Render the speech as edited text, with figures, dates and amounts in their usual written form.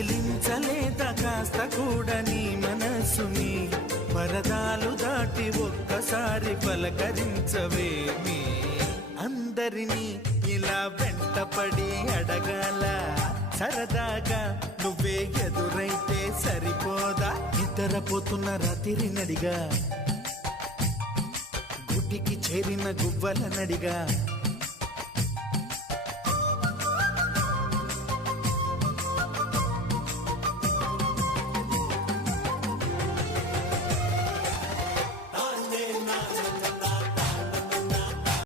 కదిలించలేదా కాస్త కూడా నీ మనసుని పరదాలు దాటి ఒక్కసారి పలకరించవేమి అందరినీ ఇలా వెంటపడి అడగాల సరదాగా నువ్వే ఎదురైతే సరిపోదా నిద్రపోతున్న రాత్రి నడిగా గుడ్డికి చేరిన గువ్వల నడిగా